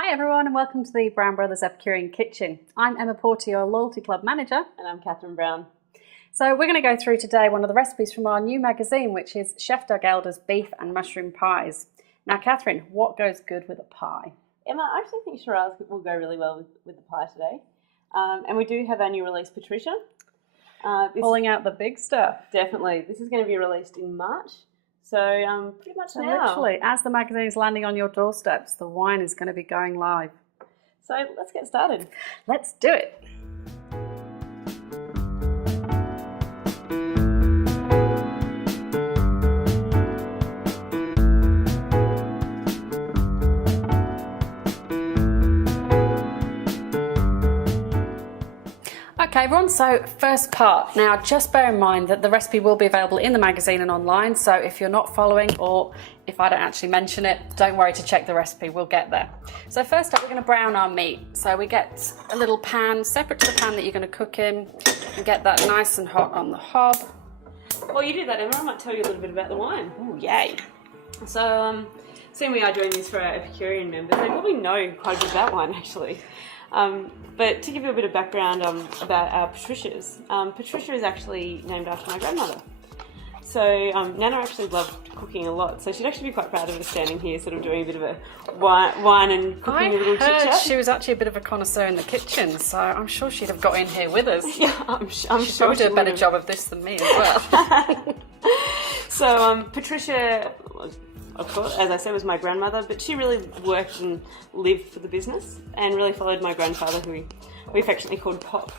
Hi everyone and welcome to the Brown Brothers Epicurean Kitchen. I'm Emma Porter, your Loyalty Club manager. And I'm Catherine Brown. So we're going to go through today one of the recipes from our new magazine, which is Chef Doug Elder's Beef and Mushroom Pies. Now Catherine, what goes good with a pie? Emma, I actually think Shiraz will go really well with the pie today. And we do have our new release, Patricia. Pulling out the big stuff. Definitely. This is going to be released in March. So pretty much So now. literally, as the magazine is landing on your doorsteps, the wine is going to be going live. So let's get started. Let's do it. Okay everyone, so first part. Now just bear in mind that the recipe will be available in the magazine and online, so if you're not following or if I don't actually mention it, don't worry to check the recipe, we'll get there. So first up we're going to brown our meat. So we get a little pan separate to the pan that you're going to cook in and get that nice and hot on the hob. While you do that, Emma, I might tell you a little bit about the wine. Ooh, yay. So seeing we are doing this for our Epicurean members, they probably know quite a bit about wine actually. But to give you a bit of background about our Patricias, Patricia is actually named after my grandmother. So Nana actually loved cooking a lot, so she'd actually be quite proud of us standing here sort of doing a bit of a wine and cooking a little chit-chat. She was actually a bit of a connoisseur in the kitchen, so I'm sure she'd have got in here with us. Yeah, I'm sure she'd probably do a better job of this than me as well. So Patricia, of course, as I said, was my grandmother, but she really worked and lived for the business and really followed my grandfather, who we affectionately called Pop,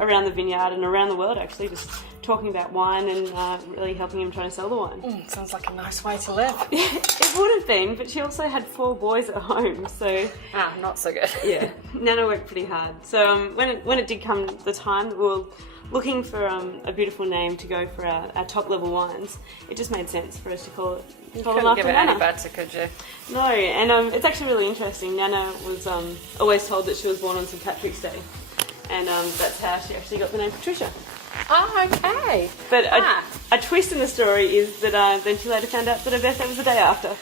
around the vineyard and around the world actually, just talking about wine and really helping him trying to sell the wine. Sounds like a nice way to live. It would have been, but she also had 4 boys at home, so... not so good. Yeah, Nana worked pretty hard. So when it did come the time that we were looking for a beautiful name to go for our top level wines, it just made sense for us to call it. You couldn't give it any better, could you? No, and it's actually really interesting. Nana was always told that she was born on St Patrick's Day, and that's how she actually got the name Patricia. Oh, okay. But a twist in the story is that then she later found out that her birthday was the day after.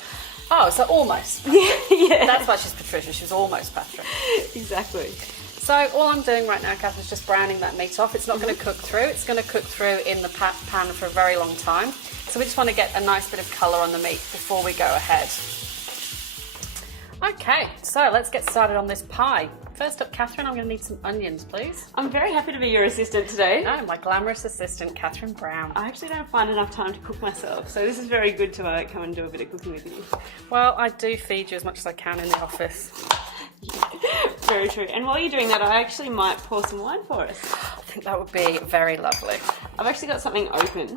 Oh, so almost. Yeah. That's why she's Patricia. She's almost Patrick. Exactly. So all I'm doing right now, Kath, is just browning that meat off. It's not going to cook through. It's going to cook through in the pan for a very long time. So we just want to get a nice bit of colour on the meat before we go ahead. Okay, so let's get started on this pie. First up, Catherine, I'm going to need some onions, please. I'm very happy to be your assistant today. No, my glamorous assistant, Catherine Brown. I actually don't find enough time to cook myself, so this is very good to come and do a bit of cooking with you. Well, I do feed you as much as I can in the office. Very true. And while you're doing that, I actually might pour some wine for us. I think that would be very lovely. I've actually got something open.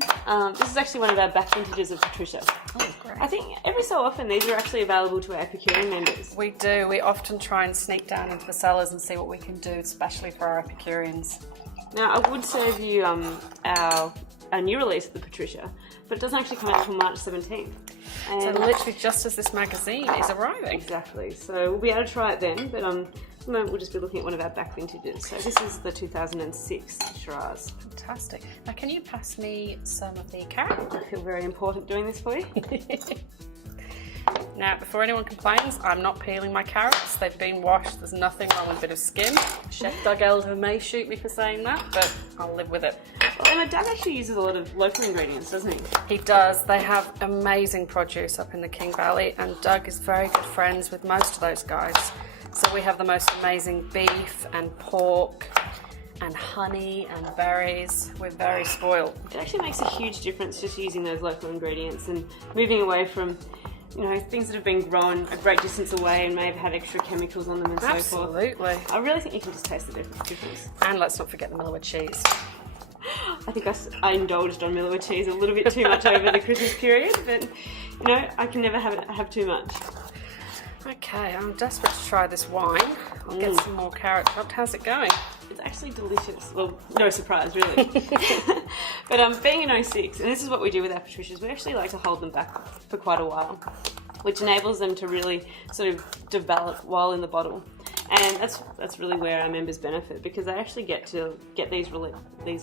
This is actually one of our back vintages of Patricia. Oh, great. I think every so often these are actually available to our Epicurean members. We do. We often try and sneak down into the cellars and see what we can do, especially for our Epicureans. Now, I would serve you our new release of the Patricia, but it doesn't actually come out until March 17th. And So literally just as this magazine is arriving. Exactly. So we'll be able to try it then, but at the moment we'll just be looking at one of our back vintages. So this is the 2006 Shiraz. Fantastic. Now can you pass me some of the carrot? I feel very important doing this for you. Now, before anyone complains, I'm not peeling my carrots. They've been washed. There's nothing wrong with a bit of skin. Chef Doug Elder may shoot me for saying that, but I'll live with it. Well, Emma, Doug actually uses a lot of local ingredients, doesn't he? He does. They have amazing produce up in the King Valley, and Doug is very good friends with most of those guys. So we have the most amazing beef and pork and honey and berries. We're very spoiled. It actually makes a huge difference just using those local ingredients and moving away from, you know, things that have been grown a great distance away and may have had extra chemicals on them and so forth. Absolutely. I really think you can just taste the difference. And let's not forget the Millwood cheese. I think I indulged on Millwood cheese a little bit too much over the Christmas period, but you know, I can never have too much. Okay, I'm desperate to try this wine. I'll get some more carrot chopped. How's it going? It's actually delicious. Well, no surprise, really. But being in 06, and this is what we do with our Patricias, we actually like to hold them back for quite a while, which enables them to really sort of develop while in the bottle. And that's really where our members benefit, because they actually get to get these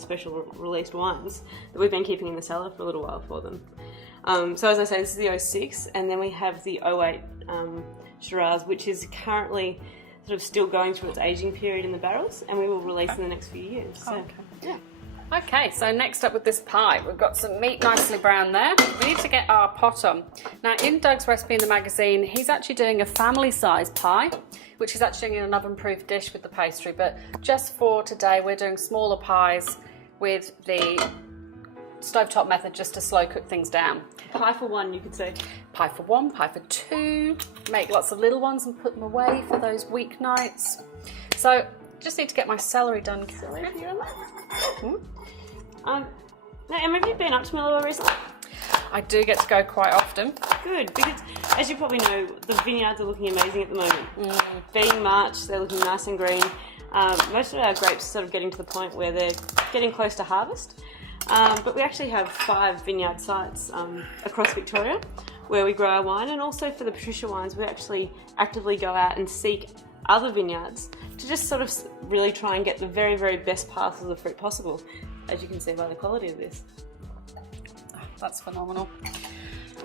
special released wines that we've been keeping in the cellar for a little while for them. So as I say, this is the 06, and then we have the 08 Shiraz, which is currently sort of still going through its aging period in the barrels, and we will release in the next few years. So, yeah. Okay, so next up with this pie, we've got some meat nicely brown there. We need to get our pot on. Now, in Doug's recipe in the magazine, he's actually doing a family-size pie, which is actually in an oven-proof dish with the pastry. But just for today, we're doing smaller pies with the stovetop method, just to slow cook things down. Pie for one, you could say. Pie for one, pie for two. Make lots of little ones and put them away for those weeknights. So, just need to get my celery done. Now, Emma, have you been up to Millawa recently? I do get to go quite often. Good, because as you probably know, the vineyards are looking amazing at the moment. Being March, they're looking nice and green. Most of our grapes are sort of getting to the point where they're getting close to harvest. But we actually have 5 vineyard sites across Victoria where we grow our wine, and also for the Patricia wines, we actually actively go out and seek other vineyards to just sort of really try and get the very, very best parcels of fruit possible, as you can see by the quality of this. Oh, that's phenomenal.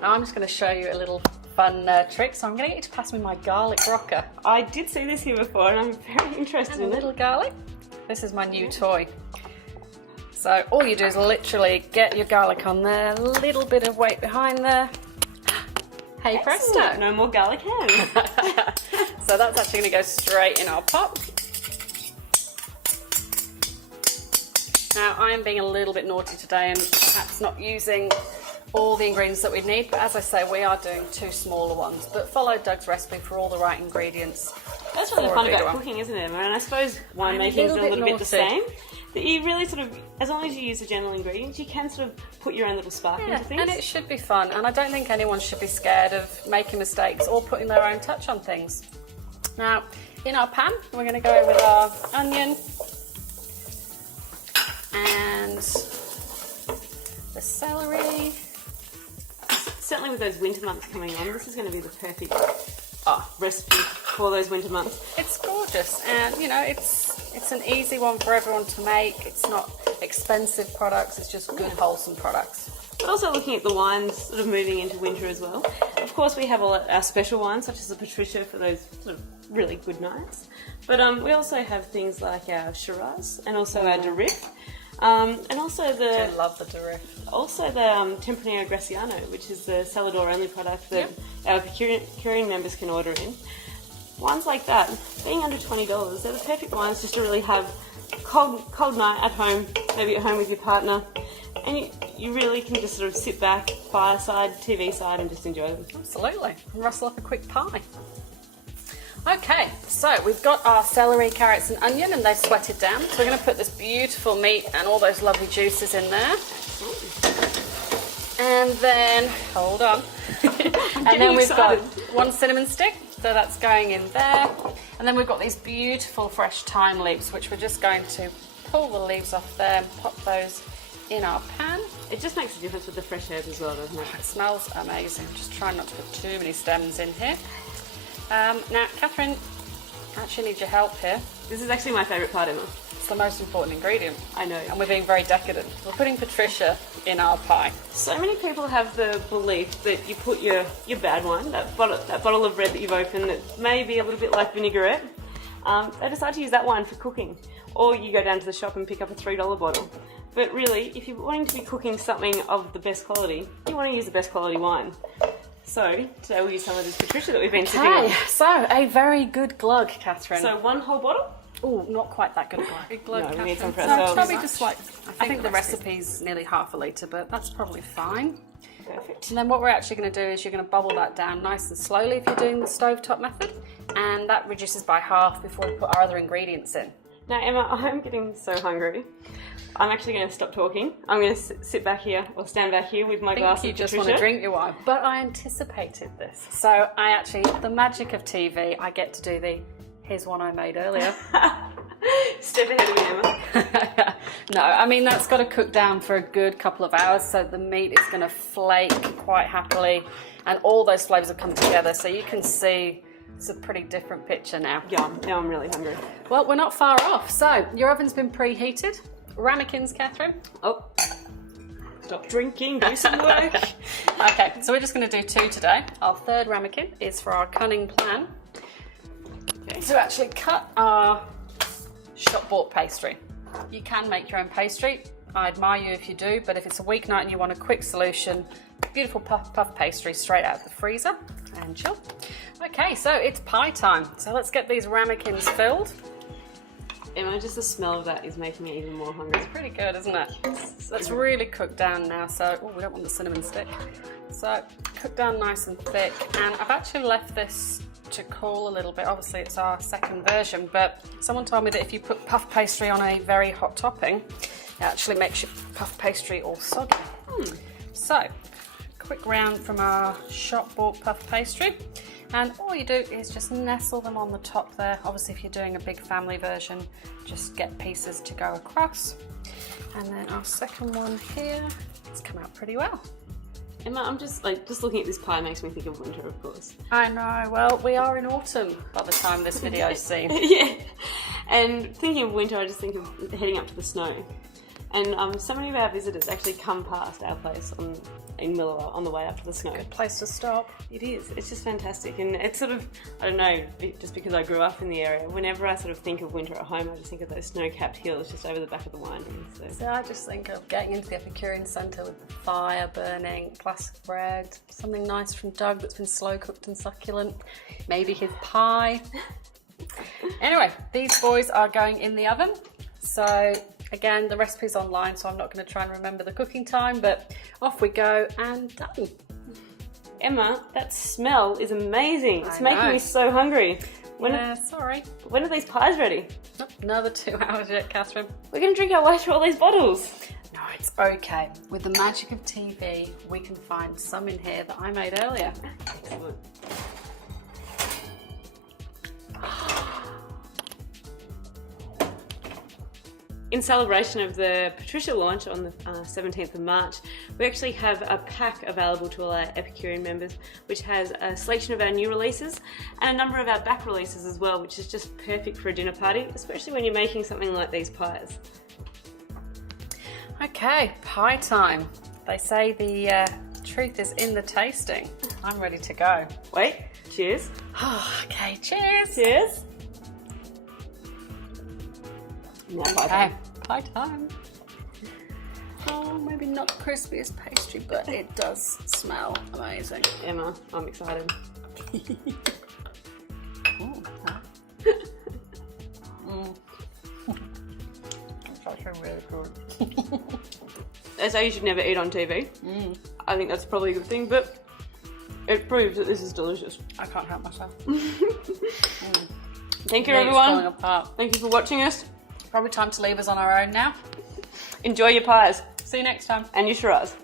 Now I'm just going to show you a little fun trick. So I'm going to get you to pass me my garlic rocker. I did see this here before, and I'm very interested And in a it. little garlic. This is my new toy. So all you do is literally get your garlic on there, a little bit of weight behind there. Hey presto! No more garlic hands. So that's actually going to go straight in our pot. Now I am being a little bit naughty today and perhaps not using all the ingredients that we need, but as I say, we are doing 2 smaller ones, but follow Doug's recipe for all the right ingredients. That's really fun about cooking, isn't it, Emma? And I suppose winemaking is a little bit the same. That you really sort of, as long as you use the general ingredients, you can sort of put your own little spark into things. And it should be fun, and I don't think anyone should be scared of making mistakes or putting their own touch on things. Now, in our pan, we're going to go in with our onion and the celery. Certainly with those winter months coming on, this is going to be the perfect recipe for those winter months. It's gorgeous, and you know, it's an easy one for everyone to make. It's not expensive products, it's just good, wholesome products. But also looking at the wines sort of moving into winter as well. Of course, we have all our special wines, such as the Patricia, for those sort of really good nights. But we also have things like our Shiraz and also our Durif. And also I love the Durif. Also the Tempranillo Graciano, which is the cellar door only product that our Epicurean members can order in. Wines like that, being under $20, they're the perfect wines just to really have cold night at home, maybe at home with your partner, and you really can just sort of sit back, fireside, TV side, and just enjoy them. Absolutely. And rustle up a quick pie. Okay, so we've got our celery, carrots and onion, and they've sweated down. So we're going to put this beautiful meat and all those lovely juices in there. And then, hold on. And then we've got 1 cinnamon stick, so that's going in there. And then we've got these beautiful fresh thyme leaves, which we're just going to pull the leaves off there and pop those in our pan. It just makes a difference with the fresh herbs as well, doesn't it? It smells amazing. Just try not to put too many stems in here. Now, Catherine, I actually need your help here. This is actually my favourite part, Emma. It's the most important ingredient. I know. And we're being very decadent. We're putting Patricia in our pie. So many people have the belief that you put your bad wine, that bottle of red that you've opened that may be a little bit like vinaigrette, they decide to use that wine for cooking. Or you go down to the shop and pick up a $3 bottle. But really, if you're wanting to be cooking something of the best quality, you want to use the best quality wine. So, today we'll use some of this Patricia that we've been sipping on. So a very good glug, Catherine. So 1 whole bottle? Oh, not quite that good glug. No, we need some for So ourselves. probably just like, I think the recipe's nearly half a litre, but that's probably fine. Perfect. And then what we're actually going to do is you're going to bubble that down nice and slowly if you're doing the stovetop method, and that reduces by half before we put our other ingredients in. Now, Emma, I'm getting so hungry. I'm actually going to stop talking. I'm going to sit back here, or stand back here with my glass of You just Patricia. want to drink your wine, but I anticipated this. So I actually, the magic of TV, I get to do the, here's one I made earlier. Step ahead of me, Emma. No, I mean, that's got to cook down for a good couple of hours, so the meat is going to flake quite happily, and all those flavours will come together, so you can see it's a pretty different picture now. Yum. Now I'm really hungry. Well, we're not far off. So your oven's been preheated. Ramekins, Catherine. Oh. stop drinking, do some work. Okay, so we're just going to do 2 today. Our third ramekin is for our cunning plan. Okay. To actually cut our shop-bought pastry. You can make your own pastry. I admire you if you do, but if it's a weeknight and you want a quick solution, beautiful puff pastry straight out of the freezer and chill. Okay, so it's pie time. So let's get these ramekins filled. Emma, just the smell of that is making me even more hungry. It's pretty good, isn't it? So that's really cooked down now. So, oh, we don't want the cinnamon stick. So cooked down nice and thick. And I've actually left this to cool a little bit. Obviously it's our second version, but someone told me that if you put puff pastry on a very hot topping, it actually makes your puff pastry all soggy. So, quick round from our shop-bought puff pastry. And all you do is just nestle them on the top there. Obviously, if you're doing a big family version, just get pieces to go across. And then our second one here, it's come out pretty well. Emma, I'm just looking at this pie makes me think of winter, of course. I know, well, we are in autumn by the time this video is seen. Yeah, and thinking of winter, I just think of heading up to the snow. And so many of our visitors actually come past our place in Millawa on the way up to the snow. Good place to stop. It is. It's just fantastic. And it's sort of, I don't know, just because I grew up in the area, whenever I sort of think of winter at home, I just think of those snow-capped hills just over the back of the winery. So I just think of getting into the Epicurean Centre with the fire burning, classic bread, something nice from Doug that's been slow cooked and succulent, maybe his pie. Anyway, these boys are going in the oven. So again, the recipe's online, so I'm not going to try and remember the cooking time, but off we go and done. Emma, that smell is amazing. It's I making know. me so hungry. Sorry. When are these pies ready? Nope, another 2 hours yet, Catherine. We're going to drink our way through all these bottles. No, it's okay. With the magic of TV, we can find some in here that I made earlier. Excellent. In celebration of the Patricia launch on the 17th of March, we actually have a pack available to all our Epicurean members, which has a selection of our new releases and a number of our back releases as well, which is just perfect for a dinner party, especially when you're making something like these pies. Okay, pie time. They say the truth is in the tasting. I'm ready to go. Wait, cheers. Okay, cheers. Cheers. Now pie Okay, time. pie time. Oh, maybe not the crispiest pastry, but it does smell amazing. Emma, I'm excited. Ooh, It's actually really good. They say you should never eat on TV. I think that's probably a good thing, but it proves that this is delicious. I can't help myself. Thank you, Meat's falling everyone. apart. Thank you for watching us. Probably time to leave us on our own now. Enjoy your pies See you next time. and your Shiraz.